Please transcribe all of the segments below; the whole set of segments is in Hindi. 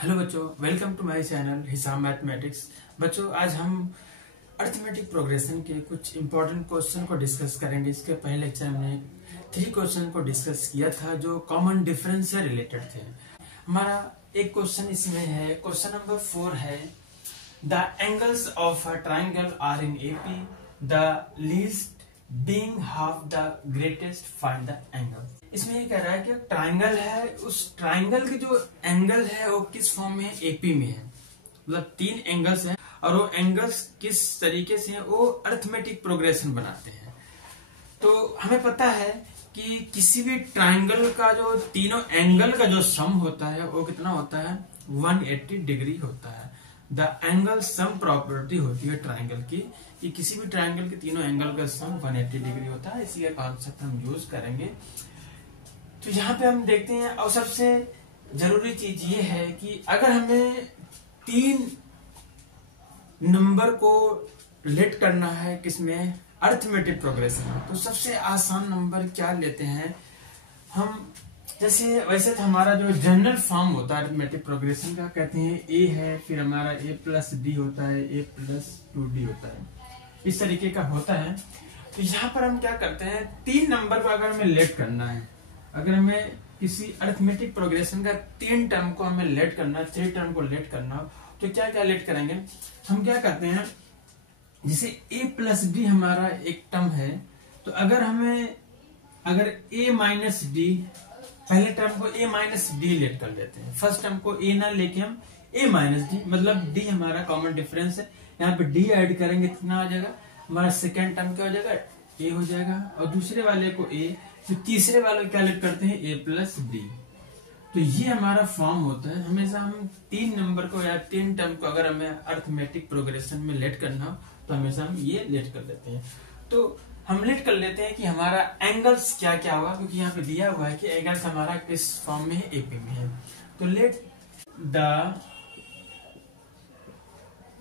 हेलो बच्चों, वेलकम टू माय चैनल हिसाब मैथमेटिक्स। बच्चों, आज हम अरिथमेटिक प्रोग्रेशन के कुछ इंपॉर्टेंट क्वेश्चन को डिस्कस करेंगे। इसके पहले लेक्चर हमने 3 क्वेश्चन को डिस्कस किया था जो कॉमन डिफरेंस से रिलेटेड थे। हमारा एक क्वेश्चन इसमें है, क्वेश्चन नंबर 4 है, the angles of a triangle are in AP, the least being half the greatest, find the angle. इसमें ये कह रहा है कि ट्राइंगल है, उस ट्राइंगल के जो एंगल है वो किस फॉर्म में है, एपी में है। मतलब 3 एंगल्स हैं और वो एंगल्स किस तरीके से हैं, वो अरिथमेटिक प्रोग्रेशन बनाते हैं। तो हमें पता है कि किसी भी ट्राइंगल का जो तीनों एंगल का जो सम होता है वो कितना होता है, 180 डिग्री होता है। द एंगल सम प्रॉपर्टी होती है ट्राइंगल की कि किसी भी ट्राइंगल के तीनों एंगल का सम 180 डिग्री होता है। इसी का कॉन्सेप्ट हम यूज करेंगे। तो यहाँ पे हम देखते हैं, और सबसे जरूरी चीज ये है कि अगर हमें 3 नंबर को रिलेट करना है किसमें, अरिथमेटिक प्रोग्रेशन में, तो सबसे आसान नंबर क्या लेते हैं हम। जैसे वैसे तो हमारा जो जनरल फॉर्म होता है अरिथमेटिक प्रोग्रेशन का, कहते हैं ए है, फिर हमारा a प्लस डी होता है, a प्लस 2d होता है, इस तरीके का होता है। तो यहाँ पर हम क्या करते हैं, 3 नंबर को अगर हमें लेट करना है, अगर हमें किसी अरिथमेटिक प्रोग्रेशन का 3 टर्म को हमें लेट करना, 3 टर्म को लेट करना, तो क्या क्या लेट करेंगे हम। क्या करते हैं, जैसे a प्लस डी हमारा एक टर्म है, तो अगर a माइनस डी, पहले टर्म को a माइनस डी लेट कर लेते हैं। फर्स्ट टर्म को a ना लेके हम a माइनस डी, मतलब d हमारा कॉमन डिफरेंस है, यहाँ पे d ऐड करेंगे कितना हो जाएगा, हमारा सेकेंड टर्म क्या हो जाएगा, a हो जाएगा, और दूसरे वाले को a, तो तीसरे वाले क्या लेट करते हैं, a प्लस डी। तो ये हमारा फॉर्म होता है। हमेशा हम 3 नंबर को या 3 टर्म को अगर हमें अरिथमेटिक प्रोग्रेशन में लेट करना हो तो हमेशा हम ये लेट कर लेते हैं। तो हम लेट कर लेते हैं कि हमारा एंगल्स क्या क्या होगा, क्योंकि यहाँ पे दिया हुआ है कि एंगल्स हमारा किस फॉर्म में है, एपी में है। तो लेट द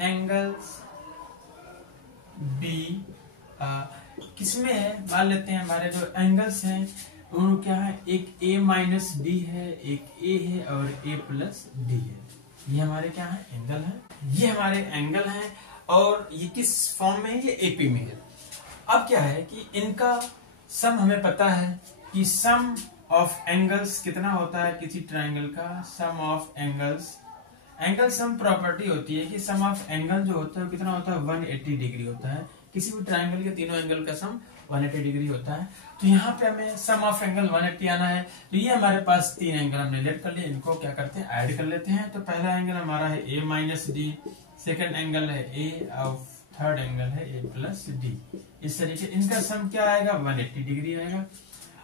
एंगल्स बी किसमें है, मान लेते हैं हमारे जो एंगल्स हैं उन क्या है, एक a माइनस डी है, एक a है और a प्लस डी है। ये हमारे क्या है, एंगल है, ये हमारे एंगल है, और ये किस फॉर्म में है, ये एपी में है। अब क्या है कि इनका सम हमें पता है कि सम ऑफ एंगल्स कितना होता है किसी ट्राइंगल का, sum of angles, angle sum property होती है कि सम ऑफ एंगल जो होता है कितना होता है, 180 डिग्री होता है। किसी भी ट्राइंगल के तीनों एंगल का सम 180 डिग्री होता है। तो यहाँ पे हमें सम ऑफ एंगल 180 आना है। तो ये हमारे पास 3 एंगल हमने लेट कर लिए, इनको क्या करते हैं, ऐड कर लेते हैं। तो पहला एंगल हमारा है a minus D, second angle है a, और थर्ड एंगल है a प्लस डी। इस तरीके इनका सम क्या आएगा, 180 डिग्री आएगा।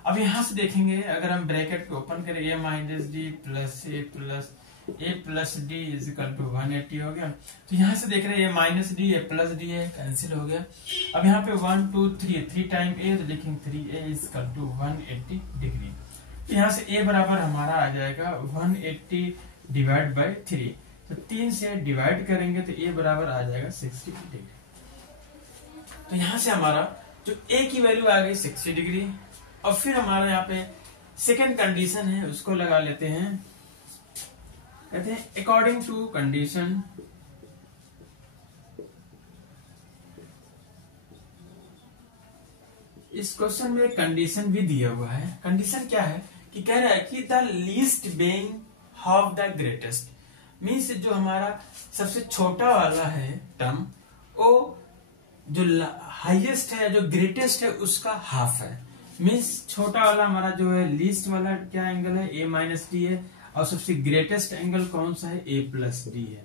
अब यहाँ से देखेंगे, अगर हम ब्रैकेट को ओपन करें, a minus D plus a plus D is equal to 180 हो गया। तो यहाँ से देख रहे हैं a minus D, a plus D है, कैंसिल हो गया। अब यहाँ पे 1 2 3 टाइम a, तो लिखेंगे 3a is equal to 180 degree. तो यहाँ से a बराबर हमारा आ जाएगा 180 डिवाइड बाई 3। तो 3 से डिवाइड करेंगे तो a बराबर आ जाएगा 60 डिग्री। तो यहाँ से हमारा जो a की वैल्यू आ गई 60 डिग्री। और फिर हमारा यहाँ पे सेकेंड कंडीशन है, उसको लगा लेते हैं। कहते हैं अकॉर्डिंग टू कंडीशन, इस क्वेश्चन में कंडीशन भी दिया हुआ है। कंडीशन क्या है कि कह रहा है कि the least being half the greatest, means जो हमारा सबसे छोटा वाला है टर्म, वो जो हाईएस्ट है, जो ग्रेटेस्ट है, उसका हाफ है। मीन्स छोटा वाला हमारा जो है, लीस्ट वाला क्या एंगल है, a माइनस डी है, और सबसे ग्रेटेस्ट एंगल कौन सा है, a प्लस डी है।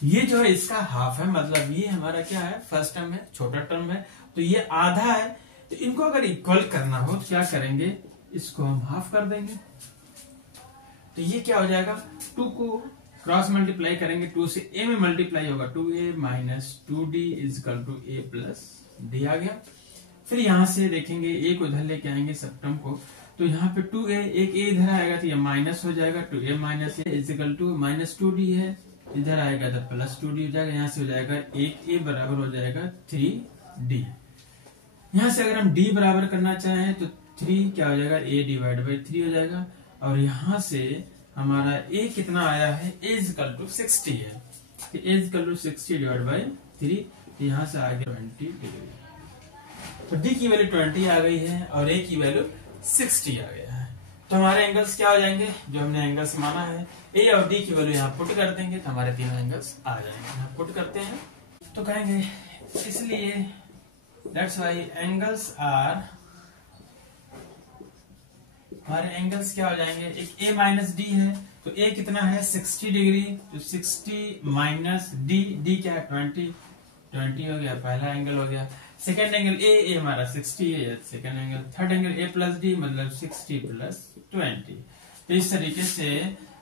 ये जो है इसका हाफ है, मतलब ये हमारा क्या है, फर्स्ट टर्म है, छोटा टर्म है, तो ये आधा है। तो इनको अगर इक्वल करना हो तो क्या करेंगे, इसको हम हाफ कर देंगे। तो ये क्या हो जाएगा, 2 को क्रॉस मल्टीप्लाई करेंगे, 2 से a में मल्टीप्लाई होगा, 2a minus 2d is equal to a plus D आ गया। फिर यहाँ से देखेंगे a को इधर लेके आएंगे सब टर्म को, तो यहाँ पे 2a, एक a इधर आएगा तो ये माइनस हो जाएगा, 2a minus is equal to minus 2d है, इधर आएगा तो प्लस 2d हो जाएगा। यहाँ से हो जाएगा 1a बराबर हो जाएगा 3d। यहाँ से अगर हम d बराबर करना चाहें तो 3 क्या हो जाएगा, a डिवाइड बाई 3 हो जाएगा। और यहाँ से हमारा ए कितना आया है, ए इक्वल टू 60 है, तो ए इक्वल टू 60 डिवाइड बाई 3, यहाँ से आ गया 20 डिग्री। तो डी की वैल्यू 20 आ गई है और ए की वैल्यू 60 आ गया है। तो हमारे एंगल्स क्या हो जाएंगे, जो हमने एंगल्स माना है, ए और डी की वैल्यू यहाँ पुट कर देंगे तो हमारे तीनों एंगल्स आ जाएंगे। यहाँ पुट करते हैं तो कहेंगे इसलिए दैट्स व्हाई एंगल्स आर, हमारे एंगल्स क्या हो जाएंगे, एक ए माइनस डी है तो ए कितना है 60 डिग्री, तो 60 माइनस डी, डी क्या है 20 हो गया, पहला एंगल हो गया। सेकेंड एंगल ए हमारा 60 है, second angle. Third angle A plus D मतलब 60 प्लस 20। तो इस तरीके से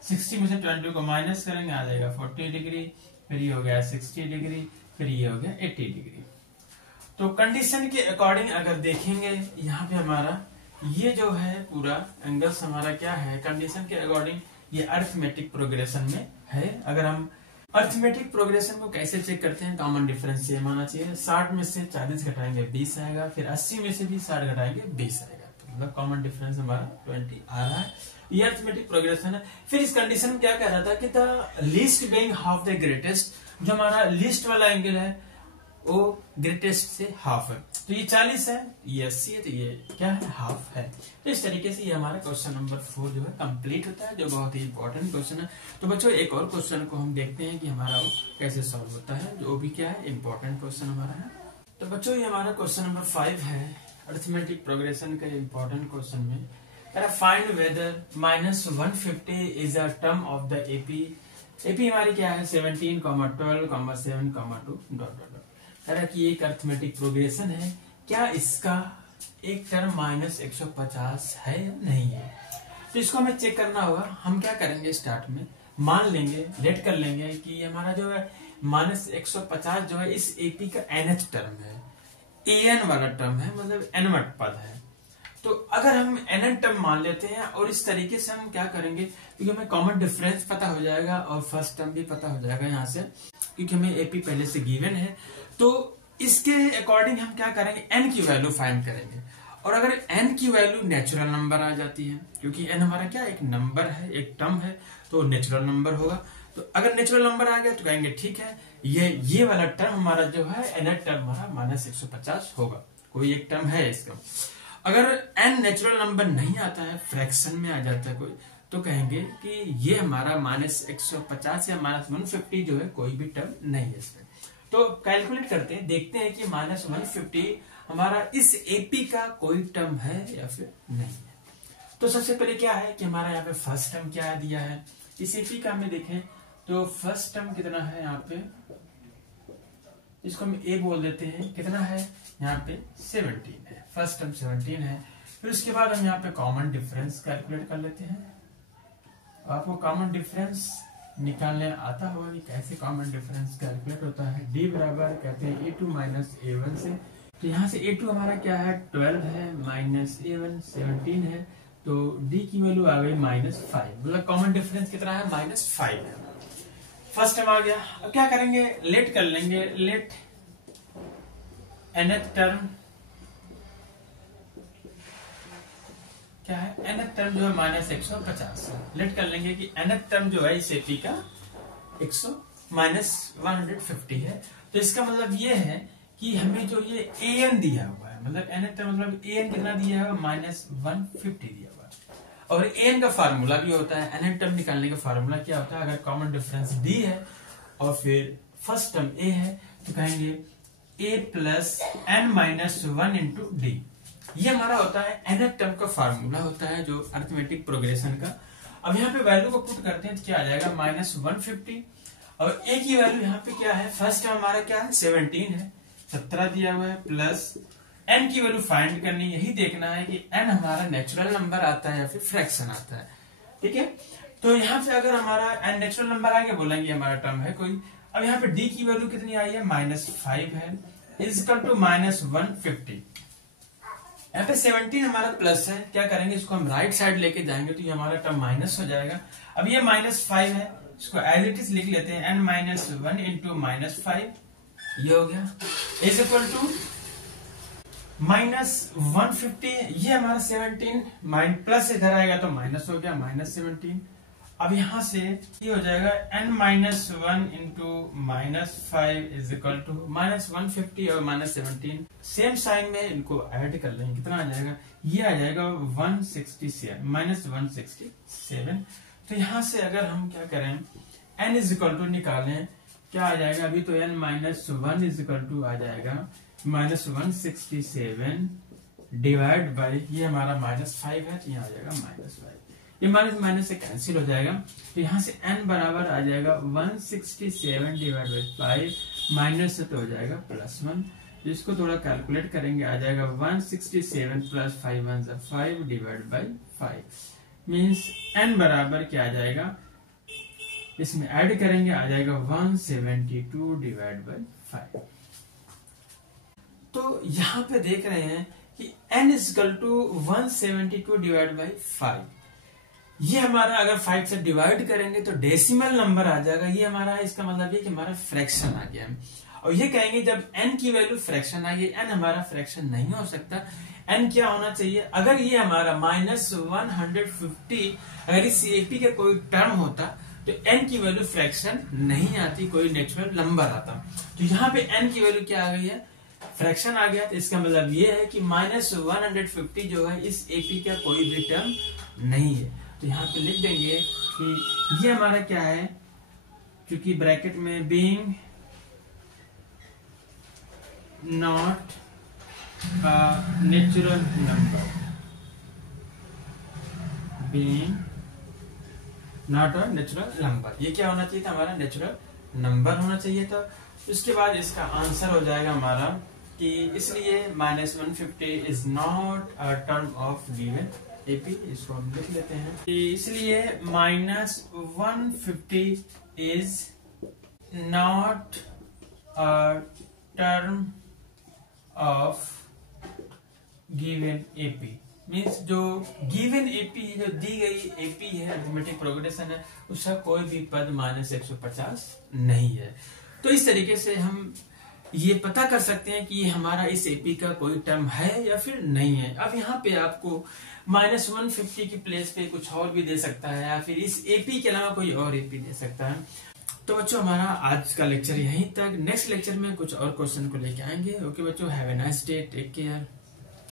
60 में से 20 को माइनस करेंगे, आ जाएगा 40 डिग्री, फिर ये हो गया 60 डिग्री, फिर ये हो गया 80 डिग्री। तो कंडीशन के अकॉर्डिंग अगर देखेंगे यहाँ पे हमारा ये जो है पूरा एंगल्स हमारा क्या है, कंडीशन के अकॉर्डिंग ये अरिथमेटिक प्रोग्रेशन में है। अगर हम अरिथमेटिक प्रोग्रेशन को कैसे चेक करते हैं, कॉमन डिफरेंस ये माना चाहिए, 60 में से 40 घटाएंगे 20 आएगा, फिर 80 में से भी 60 घटाएंगे 20 आएगा, तो मतलब कॉमन डिफरेंस हमारा 20 आ रहा है। ये अरिथमेटिक प्रोग्रेशन है। फिर इस कंडीशन में क्या कह रहा था कि the least being half the greatest, जो हमारा लीस्ट वाला एंगल है वो ग्रेटेस्ट से हाफ है, तो ये 40 है, ये 80 है, तो ये क्या है, हाफ है। तो इस तरीके से ये हमारा क्वेश्चन नंबर 4 जो है कंप्लीट होता है, जो बहुत ही इंपॉर्टेंट क्वेश्चन है। तो बच्चों एक और क्वेश्चन को हम देखते हैं कि हमारा वो कैसे सॉल्व होता है, जो भी क्या है इंपॉर्टेंट क्वेश्चन हमारा है। तो बच्चों ये हमारा क्वेश्चन नंबर 5 है अरिथमेटिक प्रोग्रेशन का इंपॉर्टेंट क्वेश्चन में। Find weather -150 is a term of the AP. AP हमारी क्या है 17, 12, 7, 2 डॉट डॉट। कि एक अरिथमेटिक प्रोग्रेशन है, क्या इसका एक टर्म -150 है या नहीं है, तो इसको हमें चेक करना होगा। हम क्या करेंगे, स्टार्ट में मान लेंगे, लेट कर लेंगे कि हमारा जो है -150 जो है इस एपी का nth टर्म है, an वाला टर्म है, मतलब nth पद है। तो अगर हम nth टर्म मान लेते हैं और इस तरीके से हम क्या करेंगे, क्योंकि हमें कॉमन डिफरेंस पता हो जाएगा और फर्स्ट टर्म भी पता हो जाएगा यहाँ से, क्योंकि हमें एपी पहले से गिवन है। तो इसके अकॉर्डिंग हम क्या करेंगे, n की वैल्यू फाइंड करेंगे। और अगर n की वैल्यू नेचुरल नंबर आ जाती है, क्योंकि n हमारा क्या एक नंबर है, एक टर्म है, तो नेचुरल नंबर होगा। तो अगर नेचुरल नंबर आ गया तो कहेंगे ठीक है, ये वाला टर्म हमारा जो है nth टर्म हमारा -150 होगा, कोई एक टर्म है इसका। अगर n नेचुरल नंबर नहीं आता है, फ्रैक्शन में आ जाता है कोई, तो कहेंगे कि ये हमारा -150 या -150 जो है कोई भी टर्म नहीं है इसमें। तो कैलकुलेट करते हैं, देखते हैं कि -150 हमारा इस एपी का कोई टर्म है या फिर नहीं है। तो सबसे पहले क्या है कि हमारा यहाँ पे फर्स्ट टर्म क्या दिया है इस एपी का, हमें देखें तो फर्स्ट टर्म कितना है यहाँ पे, इसको हम ए बोल देते हैं, कितना है यहाँ पे 17 है, फर्स्ट टर्म 17 है। फिर उसके बाद हम यहाँ पे कॉमन डिफरेंस कैलकुलेट कर लेते हैं। आपको कॉमन डिफरेंस निकालने आता होगा कि कैसे कॉमन डिफरेंस कैलकुलेट होता है। d बराबर कहते हैं a2 माइनस a1 से, तो यहाँ से a2 हमारा क्या है 12 है, माइनस a1 17 है, तो d की वैल्यू आ गई -5, मतलब कॉमन डिफरेंस कितना है -5 है। फर्स्ट टर्म आ गया। अब क्या करेंगे, लेट कर लेंगे, लेट nth टर्म क्या है, nth टर्म जो है -150 है। लेट कर लेंगे कि nth टर्म जो है इस एपी का -150 है। तो इसका मतलब ये है कि हमें जो ये an दिया हुआ है, मतलब nth टर्म मतलब an कितना दिया है -150 दिया हुआ है। और an का फार्मूला भी होता है, nth टर्म निकालने का फार्मूला क्या होता है, अगर कॉमन डिफरेंस d है और फिर फर्स्ट टर्म a है तो कहेंगे a plus n-1 into D. ये हमारा होता है nth टर्म का फार्मूला होता है जो अरिथमेटिक प्रोग्रेशन का। अब यहाँ पे वैल्यू को पुट करते हैं तो क्या आ जाएगा -150, और a की वैल्यू यहाँ पे क्या है, फर्स्ट टर्म हमारा क्या है 17 है, 17 दिया हुआ है, प्लस n की वैल्यू फाइंड करनी, यही देखना है कि n हमारा नेचुरल नंबर आता है या फिर फ्रैक्शन आता है। ठीक है, तो यहाँ पे अगर हमारा n नेचुरल नंबर आगे बोलेंगे हमारा टर्म है कोई। अब यहाँ पे d की वैल्यू कितनी आई है -5 है, इक्वल टू -150। यहाँ पे 17 हमारा प्लस है, क्या करेंगे इसको हम राइट साइड लेके जाएंगे तो ये हमारा टर्म माइनस हो जाएगा। अब ये -5 है, इसको एज इट इज लिख लेते हैं, n-1 इंटू -5, ये हो गया इज इक्वल टू -150। ये हमारा 17 प्लस इधर आएगा तो माइनस हो गया -17। अब यहाँ से ये हो जाएगा n-1 into -5 is equal to -150 और -17। सेम साइन में इनको ऐड कर लेंगे, कितना आ जाएगा, ये आ जाएगा 167 -167। तो यहाँ से अगर हम क्या करें, n इज इक्वल टू निकालें, क्या आ जाएगा, अभी तो n-1 इज इक्वल टू आ जाएगा -167 डिवाइड बाई, ये हमारा -5 है तो यहाँ आ जाएगा -5, ये माइनस माइनस से कैंसिल हो जाएगा। तो यहाँ से n बराबर आ जाएगा 167 डिवाइड बाई 5, माइनस से तो हो जाएगा +1। तो इसको थोड़ा कैलकुलेट करेंगे, आ जाएगा 167 plus 5 divide by 5, means n बराबर क्या आ जाएगा, इसमें ऐड करेंगे आ जाएगा 172 डिवाइड बाई 5। तो यहाँ पे देख रहे हैं कि n is equal to 172 divide by 5, ये हमारा अगर 5 से डिवाइड करेंगे तो डेसिमल नंबर आ जाएगा, ये हमारा, इसका मतलब ये कि हमारा फ्रैक्शन आ गया। और ये कहेंगे जब n की वैल्यू फ्रैक्शन आ गई, n हमारा फ्रैक्शन नहीं हो सकता, n क्या होना चाहिए, अगर ये हमारा -150 अगर इस AP का कोई टर्म होता तो n की वैल्यू फ्रैक्शन नहीं आती, कोई नेचुरल नंबर आता। तो यहाँ पे n की वैल्यू क्या आ गई है, फ्रैक्शन आ गया। तो इसका मतलब ये है कि -150 जो है इस AP का कोई भी टर्म नहीं है। तो यहाँ पे लिख देंगे कि ये हमारा क्या है, क्योंकि ब्रैकेट में being not a natural number, being not a natural number, ये क्या होना चाहिए था, हमारा नेचुरल नंबर होना चाहिए था। उसके बाद इसका आंसर हो जाएगा हमारा कि इसलिए -150 is not a term of given AP, इसको हम लिख लेते हैं। इसलिए -150 is not a term of given AP, means जो गिवन AP जो दी गई AP है, अरिथमेटिक प्रोग्रेशन है, उसका कोई भी पद -150 नहीं है। तो इस तरीके से हम ये पता कर सकते हैं कि हमारा इस AP का कोई टर्म है या फिर नहीं है। अब यहाँ पे आपको -150 की प्लेस पे कुछ और भी दे सकता है, या फिर इस AP के अलावा कोई और AP दे सकता है। तो बच्चों हमारा आज का लेक्चर यहीं तक, नेक्स्ट लेक्चर में कुछ और क्वेश्चन को लेके आएंगे। ओके बच्चों, have a nice day, take care.